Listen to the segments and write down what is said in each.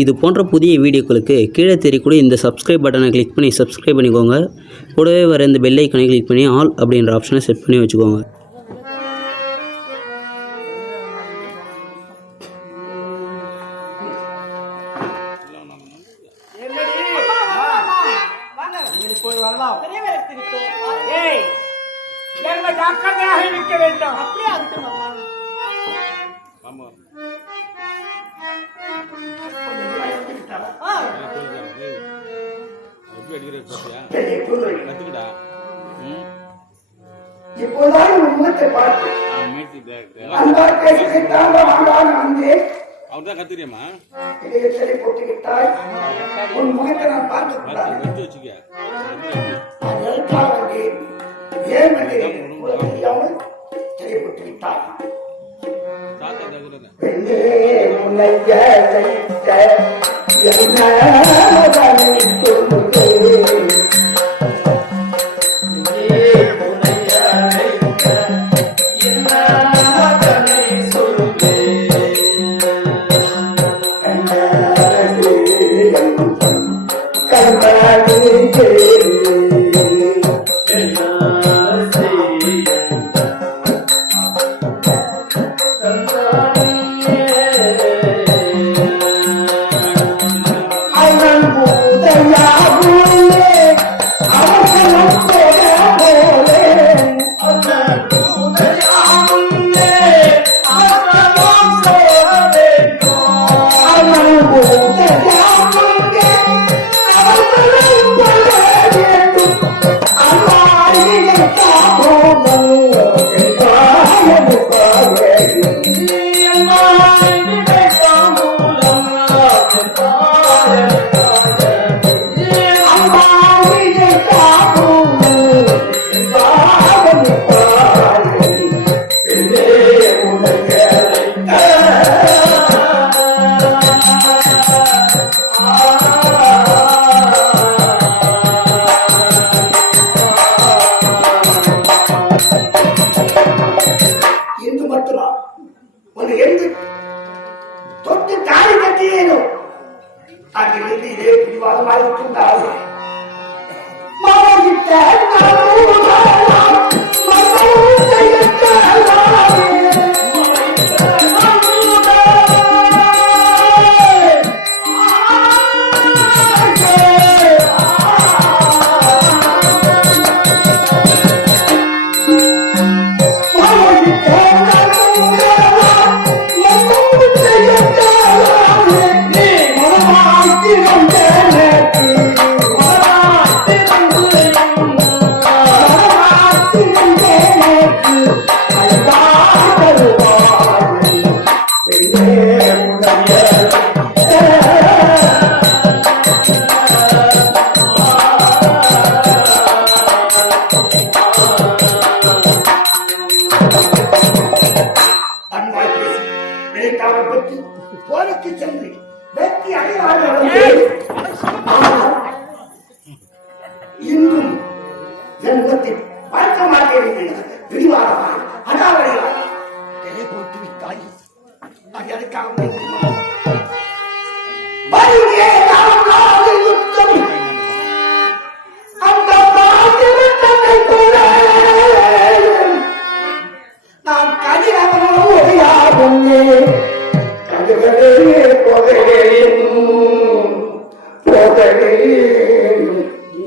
இது போன்ற புதிய வீடியோக்களுக்கு கீழே தெரியக்கூடிய இந்த சப்ஸ்கிரைப் பட்டனை கிளிக் பண்ணி சப்ஸ்கிரைப் பண்ணிக்கோங்க. கூடவே வர இந்த பெல் ஐக்கனை கிளிக் பண்ணி ஆல் அப்படின்ற ஆப்ஷனை செட் பண்ணி வச்சுக்கோங்க. இப்போதான் முகத்தை பார்த்து அவர்தான் கத்துறியம்மா இடையச்சலை போட்டுக்கிட்டாய். உன் முகத்தை நான் பார்த்து ஏன் தெரியாமல் சிலை போட்டுக்கிட்டாய். பெண்ணே முன்னைய தொட்டு தாடி கட்டியேனோ அங்கிருந்து இதே பிடிவாதமாயிருக்கின்றார். போருக்கு சென்று வெற்றி அடைவார்கள். இன்னும் என் முகத்தை பார்க்க மாட்டேன். பிடிவாதமாக அடாவடியாக எதை போட்டு விட்டாய். அது எதற்காக அந்த பாத்திரத்தை கூட நான் கதிரவனோ ஒழியாகுமே.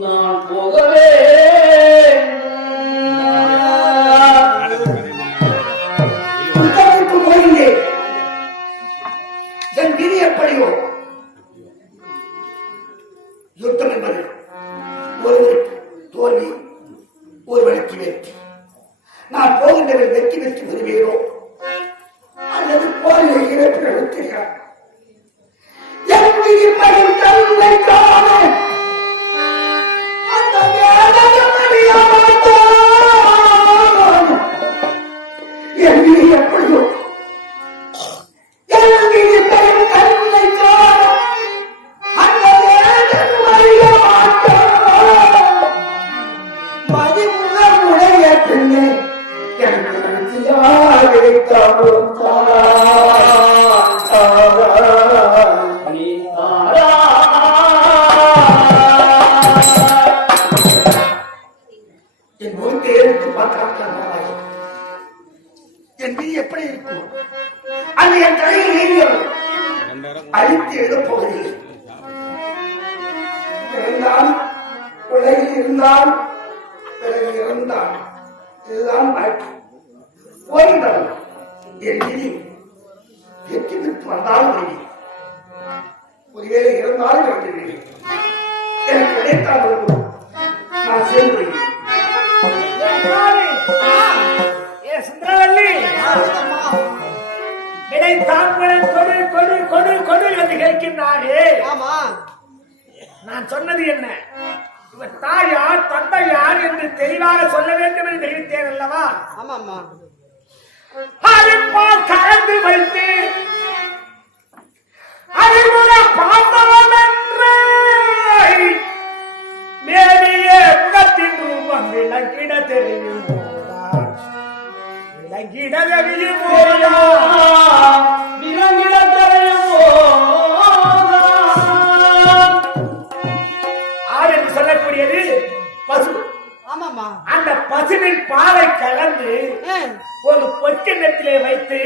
நான் போகவே போயிருந்தேன். என் விதி எப்படியோ யுத்தம் என்பது ஒருவருக்கு தோல்வி, ஒருவனுக்கு வெற்றி. நான் போகின்றவர் வெற்றி வெற்றி வருவேனோ அல்லது போரிலே இறப்புகள் தெரியாது. என் விதிப்படும் தன்னை காண அந்த வேதனை அறிய மாட்டான். என் விதி எப்படியோ என் விதிப்படும் தன்னை காண அந்த வேதனை அறிய மாட்டான். மதிமுகம் உடைய பெண்ணே எனக்கு கிடைத்தாலும் அது என் தலையில் ஏறியவர் அழித்து எழுப்போகிறேன். இருந்தால் உலகில் இருந்தால் பிறகு இறந்தால் இதுதான் வாழ்க்கை. ஓய்ந்தால் என் விதி வெற்றி பெற்று வந்தாலும் விதி, ஒருவேளை இருந்தாலும் வேண்டியது எனக்கு கிடைத்தால் நான் சேர்ந்து சுந்தரவல்லி விடை தாங்குடன் கொடு கொடு கொடு கொடு என்று கேட்கின்றாரே. ஆமா, நான் சொன்னது என்ன? இவர் தாயார் தந்தை யார் என்று தெளிவாக சொல்ல வேண்டும் என்று தெரிவித்தேன் அல்லவா? ஆமாம்மா. அறிவால் கலந்து வைத்து அறிவுற பார்த்தவன் என்று மேலியே முகத்தின் ரூபம் விளங்கிட தெரியும் போதான், விளங்கிட தெரியும் போதான், விளங்கிட தெரியும் போதான். ஆறு என்று சொல்லக்கூடியது பசு. ஆமாம்மா. அந்த பசுவின் பாலை கலந்து ஒரு பொக்கிண்ணத்திலே வைத்து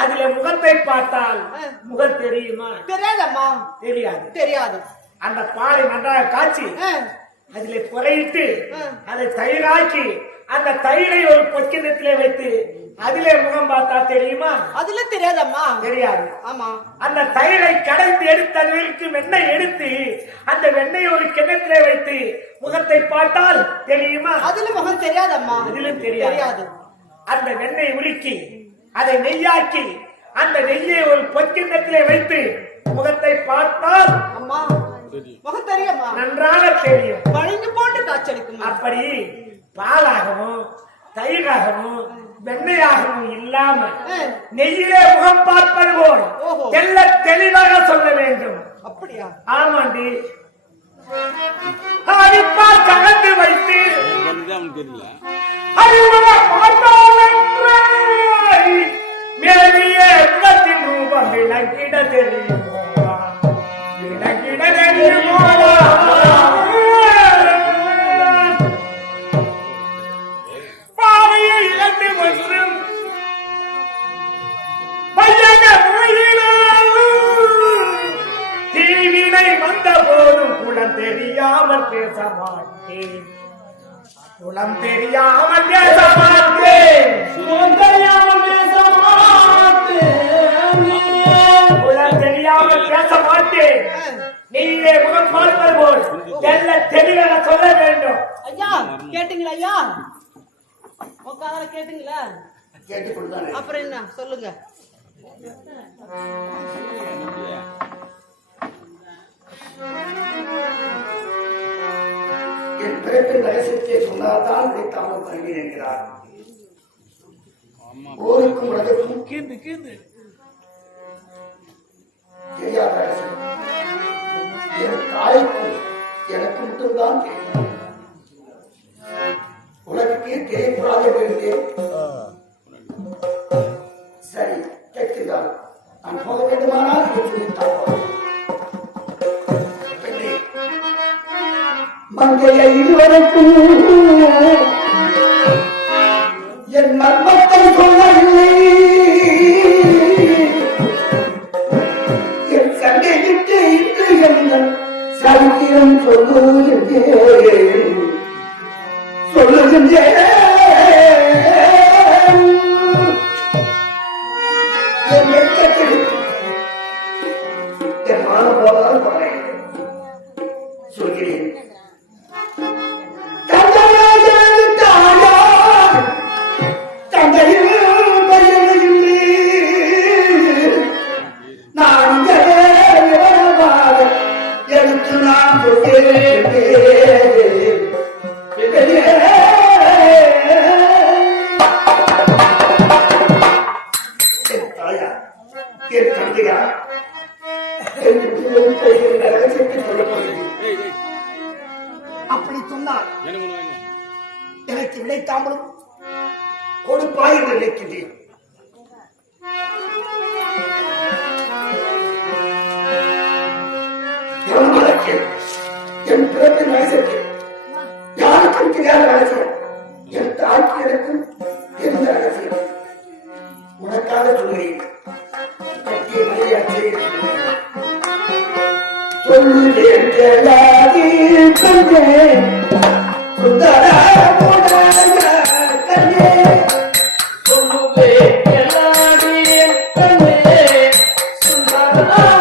அதிலே முகத்தை பார்த்தால் முகம் தெரியுமா? தெரியாதம்மா. தெரியாது. தெரியாது. அந்த பாலை நன்றாக காய்ச்சி அதிலே குறையிட்டு அதை தயிராக்கி அந்த தயிரை ஒரு பொக்கிண்ணத்திலே வைத்து அதிலே முகம் பார்த்தா தெரியுமா? அதுல தெரியாதம்மா. தெரியாது. ஆமா. அந்த தயிரை கடைந்து எடுத்து அதற்கு வெண்ணெய் எடுத்து அந்த வெண்ணெய் ஒரு கிண்ணத்திலே வைத்து முகத்தை பார்த்தால் தெரியுமா? அதுல முகம் தெரியாதம்மா. அதிலும் தெரியாது. அந்த வெண்ணெய் உருக்கி அதை நெய்யாக்கி அந்த நெய்யை ஒரு பொக்கிண்ணத்திலே வைத்து முகத்தை பார்த்தால் அம்மா முகம் தெரியுமா? நன்றாக தெரியும். வழிந்து போட்டு காய்ச்சலிக்கும். அப்படி பாலாகவும் தயிராகவும் வெண்ணையாகவும் இல்லாம நெய்யிலே முகம் பார்ப்பது போல் தெல்ல தெளிவாக சொல்ல வேண்டும். அப்படியா? ஆமாண்டி. அடிப்பால் கலந்து வைத்து மேலியே முகத்தின் ரூபம் விளங்கிட தெரியும், விளங்கிட தெரியும். பாவையை இழந்து மற்றும் பையன தீவினை வந்த போதும் குளம் தெரியாமல் பேச மாட்டேன், குளம் தெரியாமல் பேச மாட்டேன், குளம் தெரியாமல் பேச மாட்டேன், குளம் தெரியாமல் பேச மாட்டேன். நீயே முகம் பார்ப்பது போல் தெல்ல தெளிவாக சொல்ல வேண்டும். ஐயா கேட்டீங்களா? ஐயா உன் காதல கேட்டீங்களா? கேட்டுக்கொண்டுதான் அப்புறம் என்ன சொல்லுங்க. என் பிறப்பின் ரகசியத்தை சொன்னால்தான் கிடைத்தாமல் தங்கி நிற்கிறார். ஊருக்கும் உலகத்துக்கும் தெரியாத ரகசியம் என் தாய்க்கும் எனக்கு மட்டும்தான் தெரியும். உலகத்தையே தெரியக்கூடாது என்று சரி கேட்கிறார். நான் போக வேண்டுமானால் மங்கைய இதுவரைக்கும் என் மர்மத்தை சொல்லவில்லை, என் சண்டை விட்டு இன்று எங்கள் சரித்திரம் சொல்லுகின்றேன் என் வெட்கத்தில் என் மாணவர்களால் சொல்கிறேன். அப்படி சொன்னால் எனக்கு விடைத்தாமலும் கொடுப்பாய் என்று நினைக்கின்றேன். என் பிறப்பின் ரகசியத்தை யாருக்கும் தெரியாத ரகசியம், என் தாய்க்கு எனக்கும் தெரிந்த ரகசியம் உனக்காக உங்களை கட்டிய மலையாற்றே சொல்லுவேன் கேளாதே கண்ணே சுந்தர கண்ணே சொல்லுவேன் கேளாதே கண்ணே சுந்தரமுடைய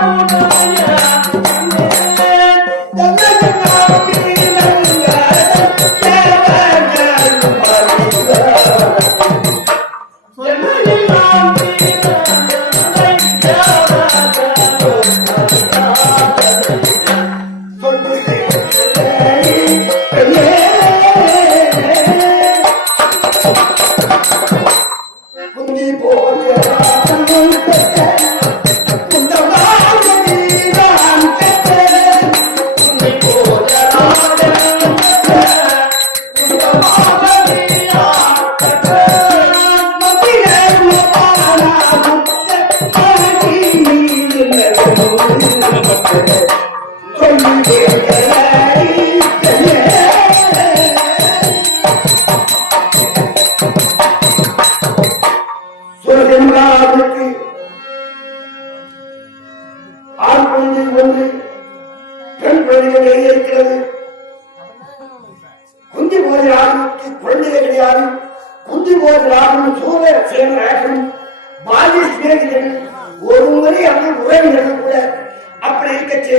ஆண் குழந்தை ஒன்று பெண் குழந்தைகள் இருக்கிறது. குந்தி போகிறாருக்கு குழந்தைகள் கிடையாது. குந்தி போகிறாரும் சூழ சேனராகும் பாதி சிநேகிதர்கள் ஒரு முறை அவர்கள் உறவினர்கள் கூட அப்படி இருக்கச்சு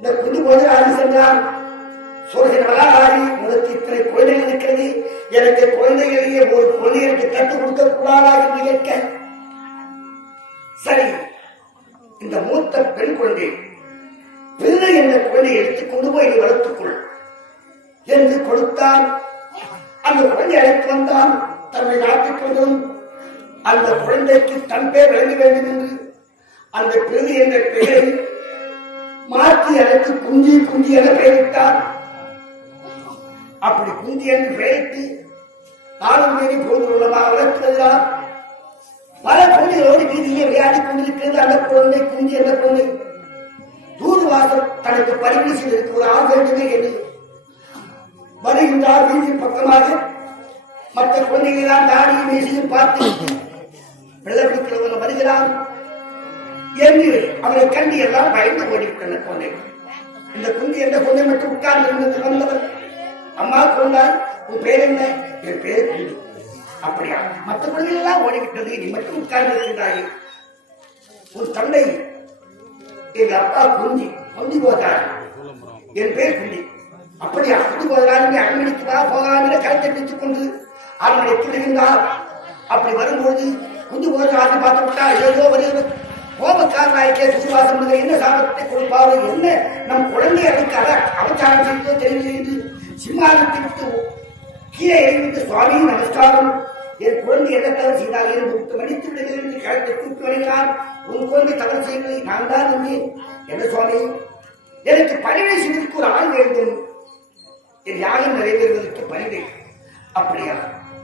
இந்த குந்தி போகிறாரு சென்றார். சூழல் வராதாரி உங்களுக்கு இத்தனை குழந்தைகள் இருக்கிறது, எனக்கு குழந்தைகளையே ஒரு குழந்தைகளுக்கு கற்றுக் கொடுக்க கூடாதா என்று கேட்க, சரி இந்த மூத்த பெண் குழந்தை பிள்ளை என்ற குழந்தையை எடுத்துக் கொண்டு போய் நீ வளர்த்துக்கொள் என்று கொடுத்தான். அந்த குழந்தை அழைத்து வந்தான். தன்னை நாட்டிக் கொண்டும் அந்த குழந்தைக்கு தன் பெயர் வழங்க வேண்டும் என்று அந்த பிள்ளை என்ற பெயரை மாற்றி அழைத்து குஞ்சி குஞ்சி என பெயரிட்டார். அப்படி குந்தி என்று பெயரிட்டு நாளும் மீறி பொழுது உள்ளமாக வளர்த்து வருகிறார். பல குழந்தைகளோடு வீதியிலே விளையாடிக் கொண்டிருக்கிறது அந்த குழந்தை குந்தி என்ற குழந்தை. தூதுவாசல் தனக்கு பரிவீடு செய்திருக்க ஒரு ஆள் வேண்டுமே என்று வருகின்றார். வீதியின் பக்கமாக மற்ற குழந்தைகள் தான் தாடியும் மீசையும் பார்த்து வெள்ளப்பிடிக்கிறவங்க வருகிறார் என்று அவரை கண்டு எல்லாம் பயந்து ஓடிவிட்டன குழந்தைகள். இந்த குந்தி என்ற குழந்தை மட்டும் உட்கார்ந்து இருந்தது. வந்தவர், அம்மா குழந்தாய் உன் பேர் என்ன? என் பேர் குந்தி. அப்படியா? மற்ற குழந்தைகள் எல்லாம் ஓடிவிட்டது, நீ மட்டும் உட்கார்ந்து இருக்கின்றாய். உன் தந்தை எங்க அப்பா குந்தி குந்தி போதார், என் பேர் குந்தி. அப்படியா? குந்தி போதார், நீ அரண்மனைக்கு வா போகலாம் என கருத்தை பிடித்துக் கொண்டு அரண்மனைக்கு விடுகின்றார். அப்படி வரும்போது குந்தி போதார் பார்த்து விட்டார். ஏதோ வருகிறது கோபக்காரனாய்க்கே சுசுவாசம் என்ன சாபத்தை கொடுப்பாரோ, என்ன நம் குழந்தை அதுக்கு அவச்சாரம் செய்தோ தெரியவில்லை என்று சிம்மாசத்தை விட்டு கீழே எழுந்து சுவாமி நமஸ்காரம், என் குழந்தை என்ன தவறு செய்தால் என்று மன்னித்து விடுகிறேன் என்று கழுத்தை கூப்பிட்டு வருகிறார். உன் குழந்தை தவறு செய்வதை நான் தான் இருந்தேன். என்ன சுவாமி, எனக்கு பணிவை செய்வதற்கு ஒரு ஆள் வேண்டும், என் யாகம் நிறைவேறுவதற்கு பணிவை. அப்படியா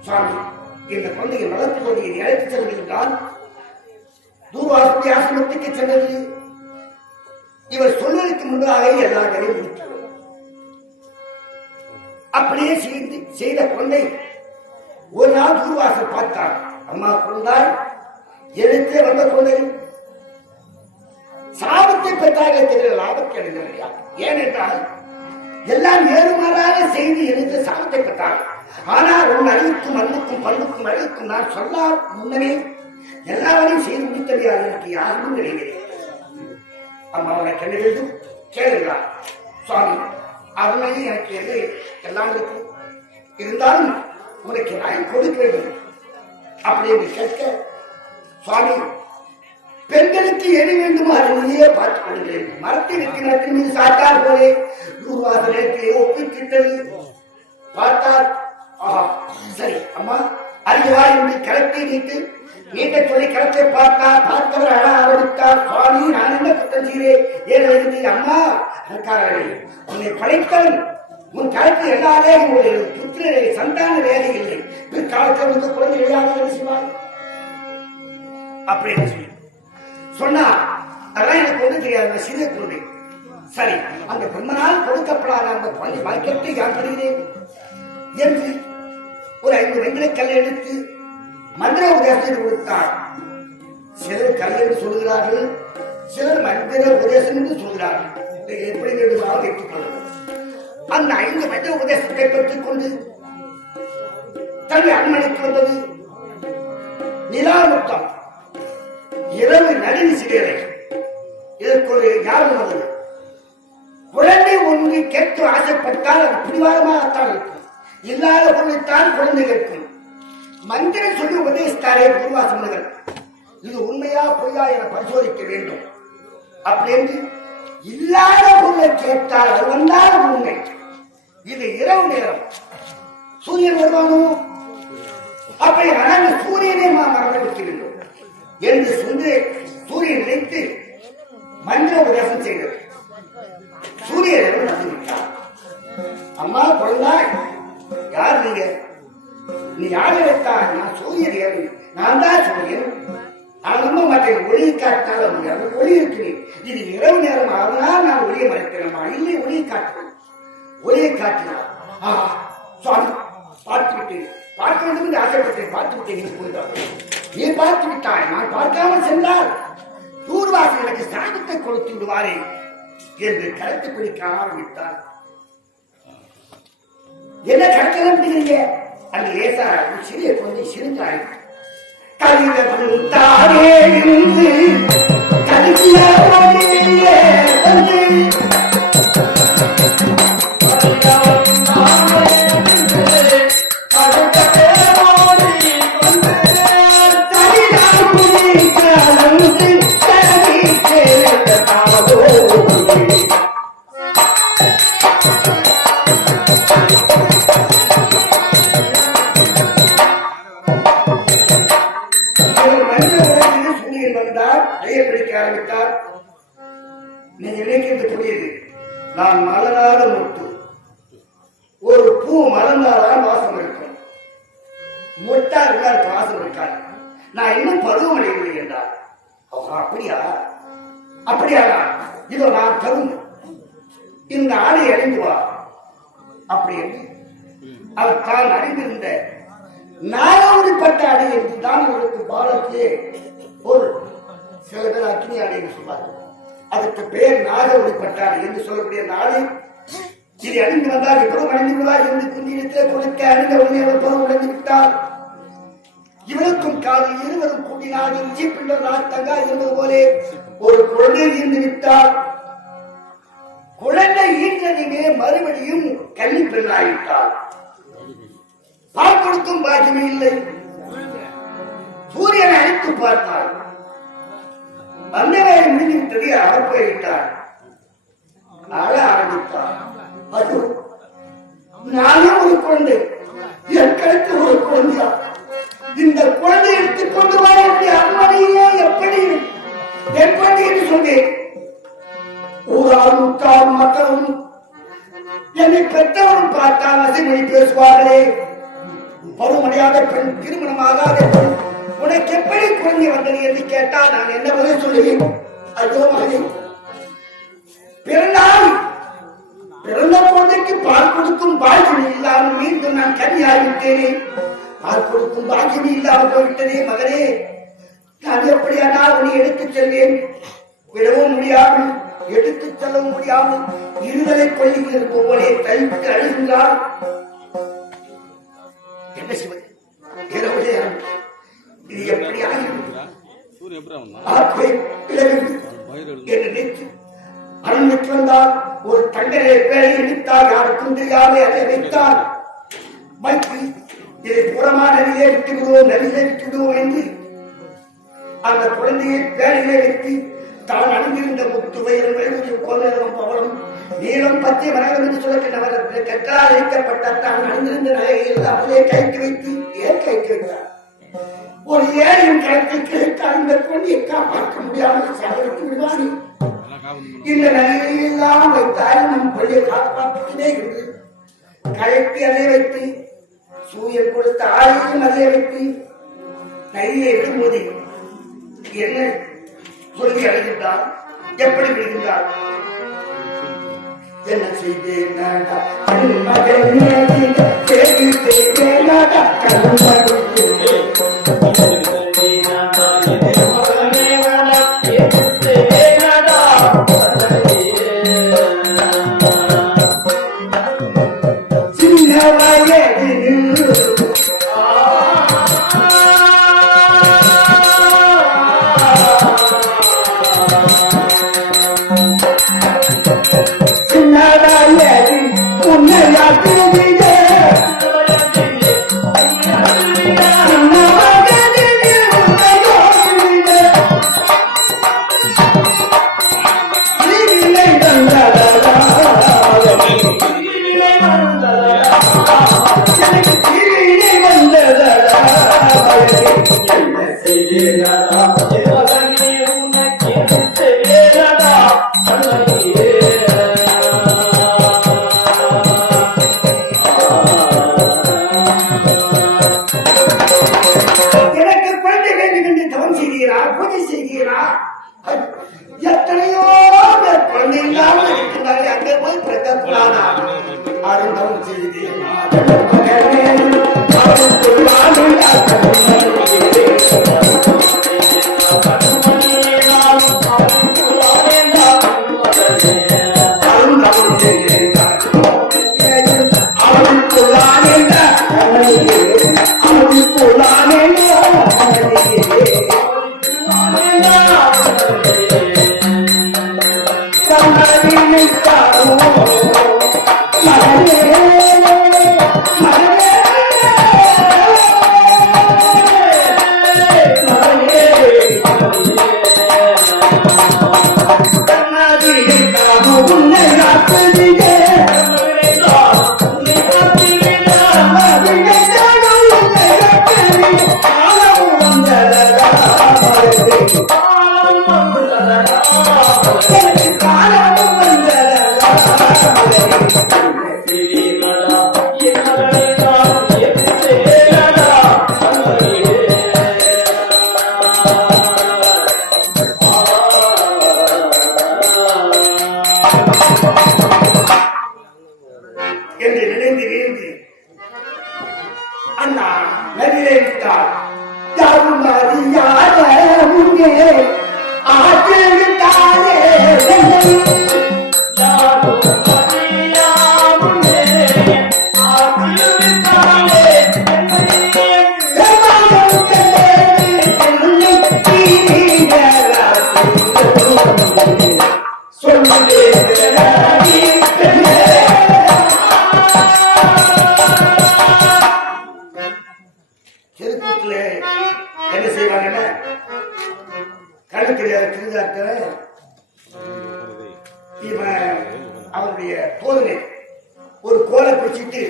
சுவாமி, இந்த குழந்தையை வளர்த்து கொண்டு என்னை அழைத்துச் செல்கின்றான். தூர்வாசத்தை ஆசிரமத்துக்கு சென்றது. இவர் சொல்வதற்கு முன்பாக எல்லா வேலையும் முடித்து அப்படியே செய்த குழந்தை ஒரு நாள் தூர்வாசல் பார்த்தார். அம்மா குழந்தாய், எழுத்தே வந்த குழந்தை சாபத்தை பெற்றாக தெரியல, லாபத்தை அடைந்தவர்களா? ஏனென்றால் எல்லாம் ஏறுமாறாக செய்து எழுந்து சாபத்தை பெற்றார். ஆனால் உன் அறிவுக்கும் அன்புக்கும் பண்புக்கும் அழகுக்கும் நான் சொல்ல முன்னமே எல்லாரையும் செய்து முடித்தவையாக எனக்கு யாரும் நினைக்கிறேன். அம்மா உனக்கு என்ன வேண்டும் கேளுங்களா? சுவாமி, அருணையும் எனக்கு எது எல்லாம் இருக்கு, இருந்தாலும் உனக்கு நான் கொடுக்க வேண்டும் அப்படி என்று கேட்க, சுவாமி பெண்களுக்கு எது வேண்டுமோ அதை நீயே பார்த்துக் கொள்கிறேன். மரத்தில் இருக்கிற மீது சாட்டார் போலே தூர்வாசலுக்கு ஒப்பிக்கிட்டது பார்த்தார். ஆஹா, சரி அம்மா அறிவா என்று கலத்தை நீட்ட சொல்லி கலத்தை பார்த்தார். பார்த்தவர் அழ ஆரம்பித்தார். சுவாமி, நான் என்ன குற்றம் செய்கிறேன்? ஏன் அம்மா அதற்காரே உன்னை படைத்தவன் உன் கலத்து எல்லாரே உங்களுடைய புத்திரரை சந்தான வேலை இல்லை, பிற்காலத்தில் உங்க குழந்தை விளையாட செய்வார் அப்படின்னு சொல்லி சொன்னா. அதெல்லாம் எனக்கு ஒன்று தெரியாது, சிறிய குழந்தை. சரி, அந்த பிரம்மனால் கொடுக்கப்படாத அந்த குழந்தை வாக்கியத்தை யார் பெறுகிறேன் என்று ஒரு 5 வெங்கலக்கல்லை எடுத்து மந்திர உபதேசத்தை கொடுத்தார். சிலர் கல் என்று சொல்கிறார்கள், சிலர் மந்திர உபதேசம் என்று சொல்கிறார்கள். எப்படி வேண்டுமானால் ஏற்றுக்கொள்ளுங்கள். அந்த 5 மந்திர உபதேசத்தை பெற்றுக் கொண்டு தன்னை அரண்மனைக்கு வந்தது. நிலாமுட்டம் இரவு நடுவி சிறியலை. இதற்கு ஒரு ஞாபகம் வந்தது. குழந்தை ஒன்று கேட்டு ஆசைப்பட்டால் அது பிடிவாதமாகத்தான் இருக்கும். இல்லாத பொருளைத்தான் குழந்தை கேட்கும். மந்திரம் சொல்லி உபதேசித்தாரே பூர்வாசமர்கள், இது உண்மையா பொய்யா என பரிசோதிக்க வேண்டும். அப்படி என்று இல்லாத பொருளை கேட்டால் அது வந்தால் உண்மை. இது இரவு நேரம், சூரியன் வருவானோ? அப்படி ஆனால் சூரியனே மரணமிக்க வேண்டும் என்று சொல்லி சூரியன் நினைத்து மந்திர உபதேசம் செய்தது. சூரியன் வந்துவிட்டார். அம்மா குழந்தாய், யார் நீங்க? நீ யாரை வைத்தாய்? நான் சூரியன். நான் தான் சூரியன். நான் நம்ப மாட்டேன். ஒளியை காட்டால் முடியாது. ஒளி இருக்கிறேன். இது இரவு நேரம் ஆகுனால் நான் ஒளியை மறைக்கிறேம்மா. இல்லை, ஒளியை காட்டுறேன். ஒளியை காட்டினார். சுவாமி பார்த்து விட்டேன், பார்க்க வேண்டும் என்று ஆசைப்பட்டேன். பார்த்து விட்டேன். நீ போய்தான். நீ பார்த்து விட்டாய். நான் பார்க்காமல் சென்றால் தூர்வாசல் எனக்கு சாபத்தை கொடுத்து விடுவாரே என்று கருத்து பிடிக்க ஆரம்பித்தார். என்ன கருத்தெல்லாம் பிடிக்கிறீங்க? அந்த லேசா சிறிய குழந்தை சிறுந்தாய். கலிதே இருந்து கலிசிய வந்து நான் மலராத முட்டு. ஒரு பூ மலர்ந்தால்தான் வாசம் இருக்கும். மொட்டா இருந்தால் வாசம் இருக்காது. நான் இன்னும் பருவமடையவில்லை என்றார். அப்படியா? அப்படியா? இதோ நான் தரும் இந்த ஆடை அணிந்து வா அப்படி என்று அவர் தான் அறிந்திருந்த நாகவதிப்பட்ட ஆடை என்று தான் அவருக்கு பாலத்திலே ஒரு சில பேர் அக்னி ஆடை என்று சொல்வார்கள். அதுக்கு பேர் நாகவதிப்பட்டாடை என்று சொல்லக்கூடிய நாடு. இது அணிந்து வந்தால் எப்பவும் அணிந்து விடுவார் என்று குஞ்சிடத்திலே கொடுக்க அணிந்த உடனே அவர் பருவம் அடைந்து விட்டார். இவருக்கும் காதில் இருவரும் கூட்டினார். தங்கா என்பது போலே ஒரு குழந்தை ஈர்ந்து விட்டார். குழந்தை ஈன்றதுமே மறுபடியும் கன்னி பெண்ணாயிட்டார். பால் கொடுக்கும் பாக்கியமே இல்லை. சூரியனை அழைத்து பார்த்தார். அந்த வேலை முடிந்துவிட்டது. அவர் போய்விட்டார். அழ ஆரம்பித்தார். அது நானும் ஒரு குழந்தை, என் கழுத்து ஒரு குழந்தையா? இந்த குழந்தை எடுத்துக் கொண்டு வர அரண்மனையிலே எப்படி என் குழந்தை என்று சொன்னேன். ஊரால் முக்கால் மக்களும் என்னை பெற்றவரும் பார்த்தால் அசைமொழி பேசுவார்களே. பருவமடையாத பெண், திருமணமாகாத பெண், உனக்கு எப்படி குழந்தை வந்தது என்று கேட்டால் நான் என்ன பதில் சொல்லுவேன்? அதோ மகனே, பிறந்த குழந்தைக்கு பால் கொடுக்கும் பாக்கியம் இல்லாமல் மீண்டும் நான் கன்னியாகிவிட்டேனே. பால் கொடுக்கும் பாக்கியம் இல்லாமல் போய்விட்டனே மகனே. நான் எப்படியானால் உன்னை எடுத்துச் செல்வேன். விடவும் முடியாமல், எடுத்துச் செல்லவும் முடியாமல் இருதலை கொள்ளுகிறது போவனே தனித்து அழுகின்றார். என்ன செய்வது? இரவுலே இது எப்படி அரண்மனைக்கு வந்தால் ஒரு தண்டனை பேரை இடித்தார். யாருக்கும் தெரியாத அதை வைத்தார். வைத்து இதை புறமா நதியை விட்டு விடுவோம், நதியை விட்டு விடுவோம் என்று அந்த குழந்தையை பேரையிலே வைத்து தான் அணிந்திருந்த முத்துவையும் கோலம் பவளம் நீளம் பச்சை மரகம் என்று சொல்ல கற்றால் வைக்கப்பட்ட தான் அணிந்திருந்த நகையில் அப்படியே கைக்கு வைத்து ஏன் கைக்கு வைத்தார். ஒரு ஏழையும் கருத்துக்கு அந்த குழந்தையை காப்பாற்ற முடியாமல் சாதனைக்கு விடுவானே. இந்த நகையெல்லாம் வைத்தால் நம் பள்ளியை காப்பாற்றினே இருந்து கழட்டி அதை வைத்து சூரியன் கொடுத்த ஆயுதம் அதை வைத்து நகையை விடும்போது என்ன சொல்லி அழுகின்றார்? எப்படி விடுகின்றார்? என்ன செய்தேன் மகன் சின்ன வயதில் எனக்கு குழந்தை வேண்டும் என்று தவம் செய்கிறார், பூஜை செய்கிறார். எத்தனையோ பேர் குழந்தை இல்லாமல் இருக்கின்றார்கள். அங்கே போய் பிரதப்புறானா அருந்தவம் செய்து என்று நினைந்து வீழ்ந்து அண்ணா நதியை விட்டார். யாரும் அறியாத முன்னே ஆற்றிவிட்டாரே திருக்கூட்டில் என்ன செய்வாங்கன்னா கண்ணு தெரியாத திருந்தாக்க இவன் அவனுடைய தோதனை ஒரு கோலை பிடிச்சிட்டு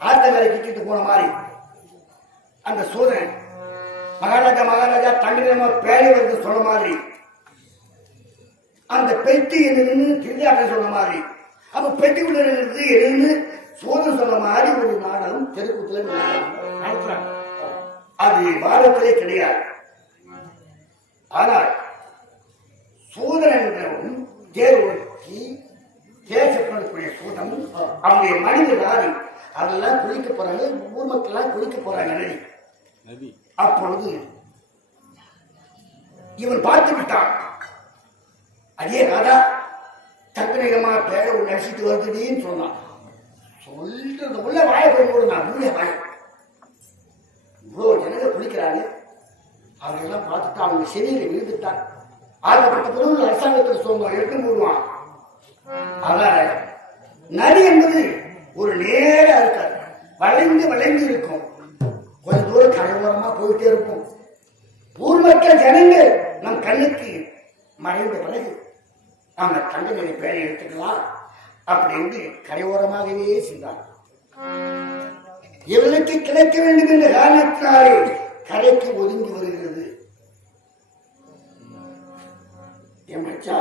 ஆத்தங்கரை கிட்டிட்டு போன மாதிரி அந்த சோதனை மகாராஜா தங்க பேரை வந்து சொன்ன மாதிரி அந்த பெட்டி என்னன்னு திருந்தாட்ட சொன்ன மாதிரி அப்ப பெட்டிக்குள்ள இருந்து என்னன்னு சோதனை சொன்ன மாதிரி ஒரு நாடகம் தெருக்கூத்துல நடத்துறாங்க. அது பாரதத்திலே கிடையாது. ஆனால் சூதன் என்றவன் தேர் ஒட்டி தேசப்படக்கூடிய சூதன் அவனுடைய மனித நாடி அதெல்லாம் குளிக்க போறாங்க. ஊர் மக்கள் எல்லாம் குளிக்க போறாங்க நதி. அப்பொழுது இவன் பார்த்து விட்டான். அதே ராதா தக்கநிகமா பேர ஒன்று அடிச்சுட்டு வருதுன்னு சொன்னான். சொல்றது உள்ள வாய போய் மூடுனான். உள்ள வாய இவ்வளோ ஜனங்க குளிக்கிறாங்க. அவரெல்லாம் பார்த்துட்டு அவங்க செடியில விழுந்துட்டான். ஆகப்பட்ட பொருள் அரசாங்கத்துக்கு சொந்தம் எடுத்து போடுவான். அதனால நதி என்பது ஒரு நேரா இருக்காது, வளைந்து வளைந்து இருக்கும். கொஞ்ச தூரம் கரையோரமா போயிட்டே இருக்கும். ஊர் மக்கள் ஜனங்கள் நம் கண்ணுக்கு மறைந்த பிறகு நாம தங்கநிலை பேரை எடுத்துக்கலாம் அப்படின்னு கரையோரமாகவே சென்றார். இவனுக்கு கிடைக்க வேண்டும் என்ற காரணத்தினாலே கரைக்கு ஒதுங்கி வருகிறது. என் மச்சா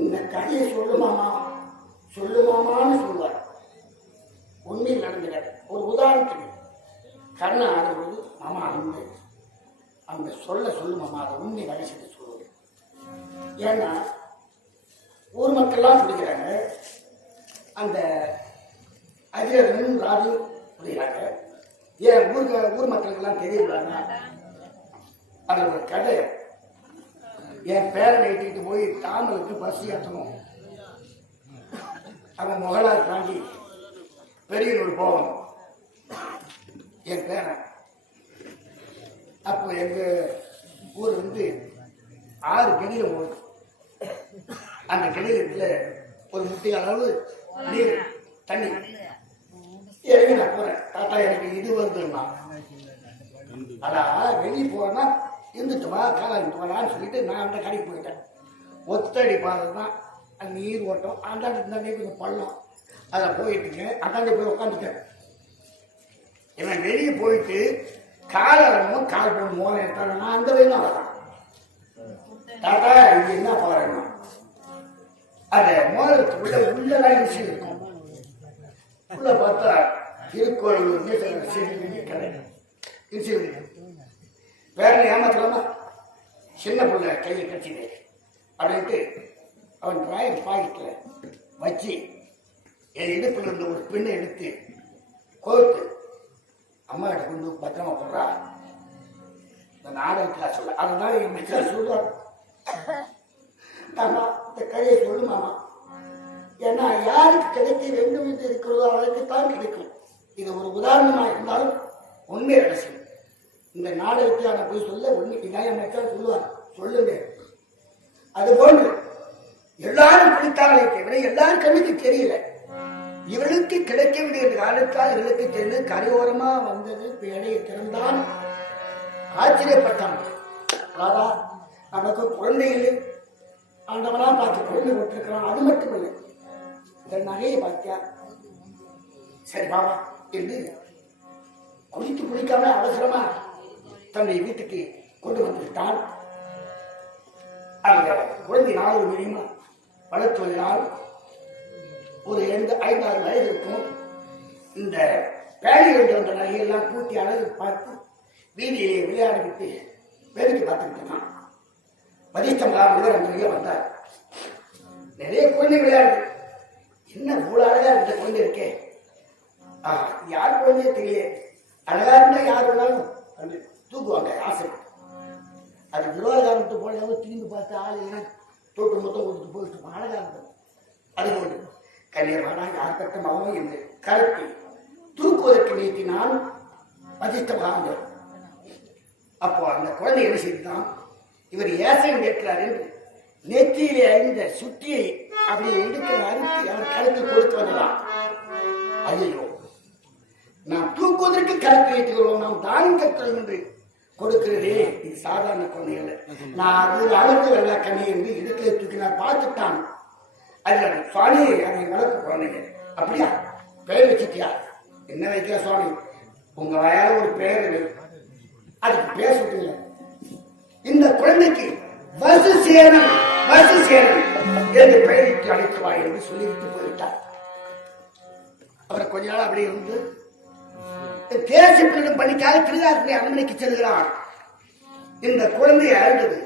இந்த கதையை சொல்லுமாமான்னு சொல்லுவார். உண்மையில் நடந்துட ஒரு உதாரணத்துக்கு கண்ணை ஆடும்போது மாமா அருந்து அந்த சொல்லுமாமா அதை உண்மை ரகசியத்தை சொல்லுவது. ஏன்னா ஊர் மக்கள்லாம் பிடிக்கிறாங்க, அந்த அதிகாரிகளும் ராஜும் பிடிக்கிறாங்க. ஏன் ஊர் மக்களுக்கெல்லாம் தெரியக்கூடாது. அது ஒரு கதை. என் பேரனை இட்டுட்டு போய் தாமலுக்கு பஸ் ஏற்றணும். அவன் முகலால் தாண்டி பெரியனூர் போகணும். என் பேரன் அப்போ எங்க ஊர் வந்து 6 கிணறு ஓடும். அந்த கிணறுல ஒரு முட்டை அளவு நீர் தண்ணி இறங்கி நான் போறேன். தாத்தா எனக்கு இது வருதுன்னா, ஆனா வெளியே போனா இருந்துட்டுமா காலாண்டு போலான்னு சொல்லிட்டு நான் அந்த கடைக்கு போயிட்டேன். ஒத்தடி பாதை தான் அந்த நீர் ஓட்டம். அந்தாண்ட இருந்தாண்டே கொஞ்சம் பள்ளம். அதில் போயிட்டுங்க அந்தாண்ட போய் உட்காந்துட்டேன். இவன் வெளியே போயிட்டு கால் அறணும் கால் போய் மோகம் எடுத்தாங்க. நான் அந்த வயது தான் வரேன். தாத்தா இது என்ன பாருங்க, அதை மோதிரத்துக்குள்ள உள்ளதான் இன்சி இருக்கும். உள்ள பார்த்தா திருக்கோயில் கடை இன்சி வேற ஏமாத்தலாமா, சின்ன பிள்ளை கையை கட்சிது அப்படின்ட்டு அவன் டிராயர் பாக்கெட்டில் வச்சு என் இடுப்பில் இருந்த ஒரு பெண்ணை எடுத்து கோர்த்து அம்மா கிட்ட கொண்டு பத்திரமா போடுறா. இந்த நாடகத்தில் சொல்ல அதுதான் என் மிச்சம் சொல்லுவார். ஆமா இந்த கதையை சொல்லு மாமா, ஏன்னா யாருக்கு கிடைக்க வேண்டும் என்று இருக்கிறதோ அவளுக்கு தான் கிடைக்கும். இது ஒரு உதாரணமாக இருந்தாலும் உண்மை ரகசியம். இந்த நாடகத்தை அவனை போய் சொல்ல உண்மை இதான் என் மிச்சம் சொல்லுவார். சொல்லுங்க. அதுபோன்று எல்லாரும் பிடித்தாங்களே தவிர எல்லாரும் கண்ணுக்கு தெரியல. இவளுக்கு கிடைக்க வேண்டிய காலத்தால் இவளுக்கு தெரிந்து கரையோரமா வந்தது பேடையை திறந்தான். ஆச்சரியப்பட்டான். ராதா நமக்கு குழந்தை இல்லை, ஆண்டவனா பார்த்து குழந்தை விட்டுருக்கிறான். அது மட்டும் இல்லை, இந்த நகையை பார்த்தியா, சரி பாபா என்று குளிக்காம அவசரமா தன்னுடைய வீட்டுக்கு கொண்டு வந்துவிட்டான். அந்த குழந்தை 4 மினிமா வளர்த்துவதால் ஒரு 5-6 வயது இருக்கும். இந்த பேழையில் வந்த நகையெல்லாம் கூட்டி அழகு பார்த்து வீதியிலே விளையாட விட்டு வேடிக்கை பார்த்துக்கிட்டு இருக்கான். வதிஷ்டமலாம் அந்த வந்தார். நிறைய குழந்தை விளையாடுது. என்ன இவ்வளவு அழகா இந்த குழந்தை இருக்கே, யார் குழந்தைய தெரியல. அழகா இருந்தா யார் வேணாலும் தூக்குவாங்க ஆசை. அது விரோதகாரத்து போல திரும்பி பார்த்து ஆள் இல்லைன்னா தோட்டு மொத்தம் கொடுத்து போயிட்டு அழகா இருந்தது. அதுபோது கல்யாணம் யார் கட்டமாகவும் என்று கருத்தை தூக்குவதற்கு நீட்டினால் வதிஷ்டமாக. அப்போ அந்த குழந்தை என்ன செய்தான், இவர் ஏசையும் கேட்கிறார் என்று நெற்றியிலே அறிந்த சுற்றியை அப்படி எடுக்கிற அறுத்து அவர் கருத்தை கொடுத்து வந்ததான். ஐயோ, நாம் தூக்குவதற்கு கருத்தை ஏற்றுகிறோம், நாம் தானம் கட்டுறோம் என்று கொடுக்கிறதே, இது சாதாரண குழந்தை அல்ல. நான் அது அளவுக்கு நல்ல கண்ணி என்று இடத்துல தூக்கினார். பார்த்துட்டான். அதில் சுவாமி அதை வளர்ப்பு குழந்தைங்க. அப்படியா பெயர் வச்சுட்டியா? என்ன வைக்கிற சுவாமி, உங்க வயால ஒரு பெயர் அதுக்கு பேர் சொல்றீங்க. இந்த குழந்தைக்கு வசுசேனன் என்று பெயரிட்டு அழைத்துவா என்று சொல்லிவிட்டு போயிட்டார். அவர் கொஞ்ச நாள் அப்படி இருந்து தேசிப்பிடம் பணிக்காக திருநாட்டிலே அரண்மனைக்கு செல்கிறார். இந்த குழந்தையை அழுந்தது.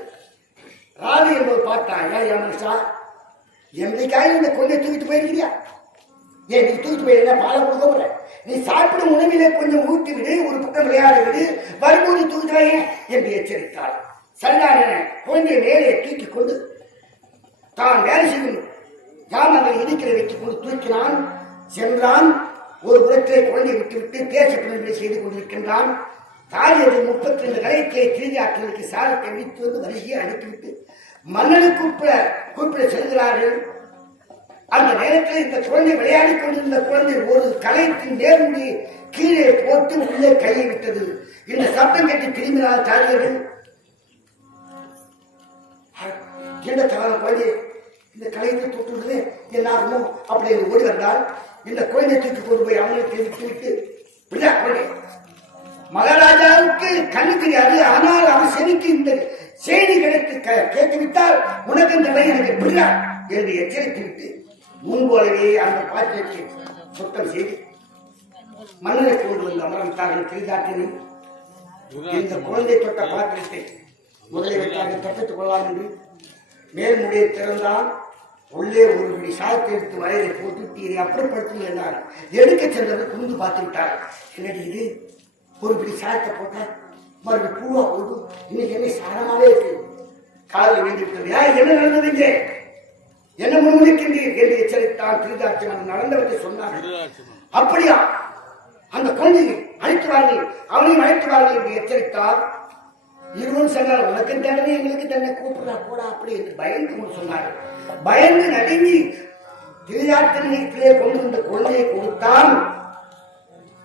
ராணி என்பது பார்த்தா, ஏன் மனுஷா எந்தைக்காக இந்த குழந்தையை தூக்கிட்டு போயிருக்கிறியா? ஏன் நீ தூக்கிட்டு போயிருந்தா பாலை கொடுக்க போற? நீ சாப்பிடும் உணவிலே கொஞ்சம் ஊட்டி விடு, ஒரு பக்கம் விளையாட விடு, வரும்போது தூக்கிட்டாயே என்று எச்சரித்தாள். சரியான குழந்தையை மேலே தூக்கி கொண்டு தான் வேலை செய்யும் ஜாமங்களை இடிக்கிற வைத்துக் கொண்டு தூக்கினான். சென்றான். ஒரு புறத்திலே குழந்தையை விட்டுவிட்டு தேச பிள்ளைகளை செய்து கொண்டிருக்கின்றான். தாரியது 32 கலையத்திலே திருநாட்டிற்கு சாரத்தை விட்டு வந்து வரிசையை அனுப்பிவிட்டு மன்னனை கூப்பிட செல்கிறார்கள். அந்த நேரத்தில் இந்த குழந்தை விளையாடி கொண்டிருந்த குழந்தை ஒரு கலையத்தின் நேர்முடி கீழே போட்டு உள்ளே கையை விட்டது. இந்த சப்தம் கேட்டு திரும்பினால் தாரியர்கள் குழந்தை இந்த கலையத்தை தொட்டுள்ளது என்ன ஆகுமோ அப்படி ஓடி வந்தால் இந்த குழந்தை தூக்கி கொண்டு போய் அவங்களுக்கு விட்டு குழந்தை மகாராஜாவுக்கு கண்ணு தெரியாது. ஆனால் அவன் செவிக்கு இந்த செய்தி கிடைத்து கேட்டுவிட்டால் உனக்கு இந்த வழி எனக்கு பிடியா என்று எச்சரித்து விட்டு முன்போலவே அந்த பாத்திரத்தை சுத்தம் செய்து மன்னரை கொண்டு வந்து அமர்ந்தார்கள். திருதாட்டினில் இந்த குழந்தை தொட்ட பாத்திரத்தை முதலியவற்றாக தப்பித்துக் கொள்ளலாம் என்று மேல்முடியை திறந்தான். உள்ளே ஒரு பிடி சாயத்தை எடுத்து வயலை போட்டு தீரை அப்புறப்படுத்தி என்றார். எடுக்க சென்றவர் குனிந்து பார்த்து விட்டார். என்னடி இது, ஒரு பிடி சாயத்தை போட்டார், மறுபடியும் பூவா போது இன்னைக்கு என்ன சாரமாவே இருக்கு. காலில் விழுந்துவிட்டது. என்ன நடந்ததுங்க? என்ன முன்னிக்கின்றீர் என்று எச்சரித்தான் திருதாட்சணன். நடந்தவற்றை சொன்னார். அப்படியா? அந்த குழந்தையை அழைத்துவார்கள், அவனையும் அழைத்துவார்கள் என்று எச்சரித்தார். இருவரும் சொன்னார், உனக்கு தண்டனை எங்களுக்கு தண்டனை, கூப்பிடுறா போடா அப்படி என்று பயந்து சொன்னார். பயந்து நடுங்கி திருதாட்சணத்திலே கொண்டு வந்த குழந்தையை கொடுத்தான்.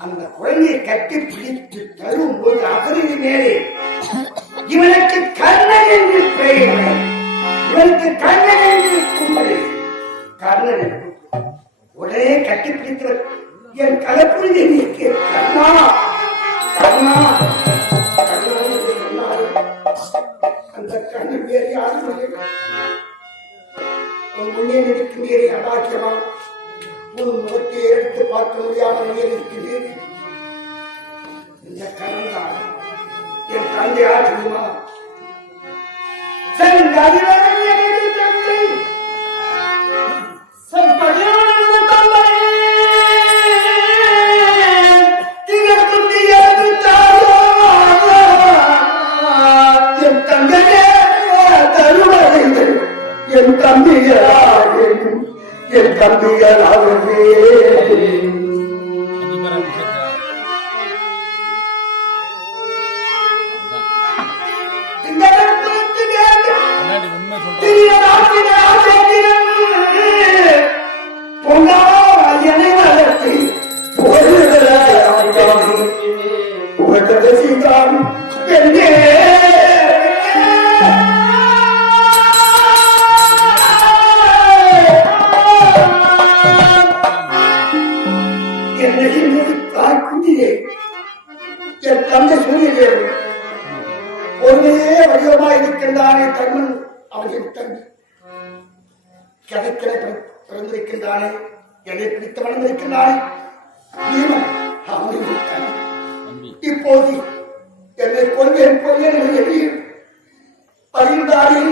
அந்த குழந்தையை கட்டி பிடித்து தரும் போது அவரது மேலே இவனுக்கு கர்ணன் என்று பெயர், இவனுக்கு கர்ணன் என்று கூப்பிடு, கர்ணன் என்று உடனே கட்டி பிடித்தவர் என் கலப்புரியை நீக்கி கர்ணா கர்ணா கர்ணா என்று சொன்னார். அந்த கண்ணன் வேறு யாரும் இல்லை. உன் முன்னே நிற்கின்றீரே அபாக்கியவான், உன் முகத்தை எடுத்து பார்க்க முடியாமல் இருக்கிறீர்கள். இந்த கண்ணன் தான் என் தந்தையா தெரியுமா? என் தம்பியராக என் தம்பியராகவே என் தந்தை சூரியதேவன் ஒரே வடிவமாக இருக்கின்றானே தர்மன், அவன் என் தம்பி. கதைக்கிற பிறந்திருக்கின்றானே, என்னை பிடித்து வளர்ந்திருக்கின்றானே பீமன், அவன் என் தம்பி. இப்போது என்னை கொள்வேன் கொள்வேன் அறிந்தாரே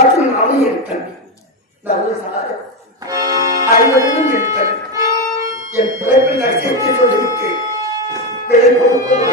அர்ஜுன், அவன் என் தம்பி. நல்ல சார ஐவரும் என் தம்பி. என் பிறப்பின் ரகசியத்தை சொல்லிவிட்டு விலை கொடுப்பது